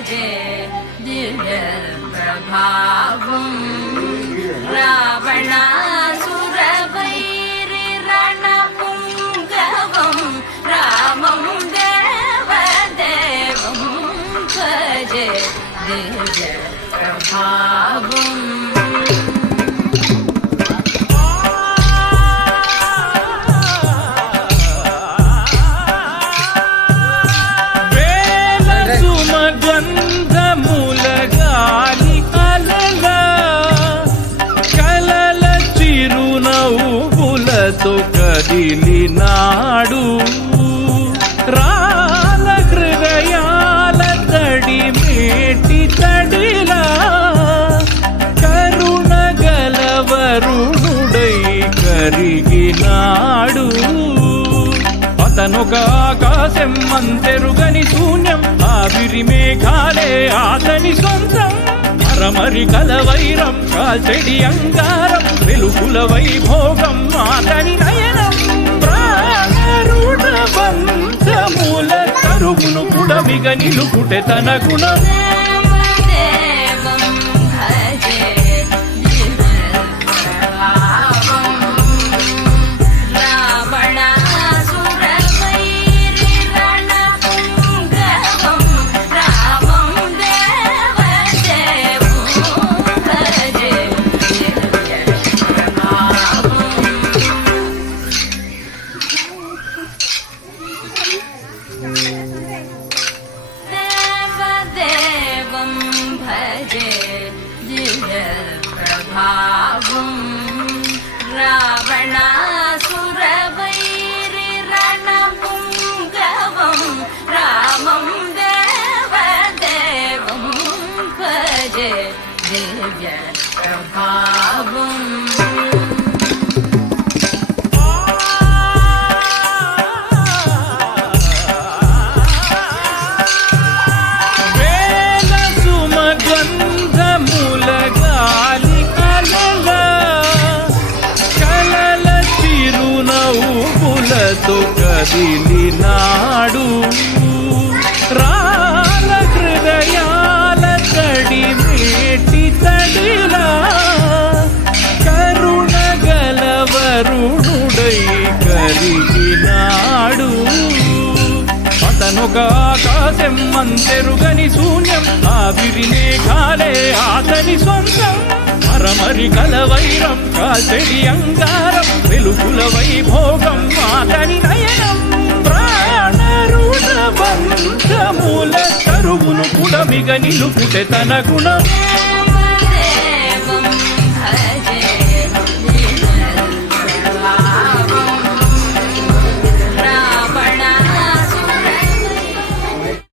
భజే దివ్య ప్రభావం రావణాసురవైరి రణపుంగవం రామం దేవదేవం భజే దివ్య ప్రభావం కదిలినాడు రాల హృదయాల తడి మేటి తడిలా కరుణ గలవరుణుడై కరిగినాడు అతనొక ఆకాశం అంతెరుగని శూన్యం ఆవిరి మేఘాలే అతని సొంతం మరమరి కలవైరం కాల్చెడి అంగారం వెలుగుల వైభోగం అతని నయనం ప్రాణరుణ బంధముల కరువును కుడమిగ నిలుపుటె తన గుణం రావణాసురవైరి రణపుంగవం రామం దేవదేవం భజే దివ్య ప్రభావం కదిలినాడు రాల హృదయాల తడి మేటి తడిలా కరుణ గలవరుణుడై కరిగినాడు అతనొక ఆకాశం అంతెరుగని శూన్యం ఆవిరి మేఘాలే అతని సొంతం మరమరి కలవైరం కాల్చెడి అంగారం వెలుగుల వైభోగం అతని నయనం ప్రాణరుణ బంధముల కరువును కుడమిగ నిలుపుటె తన గుణం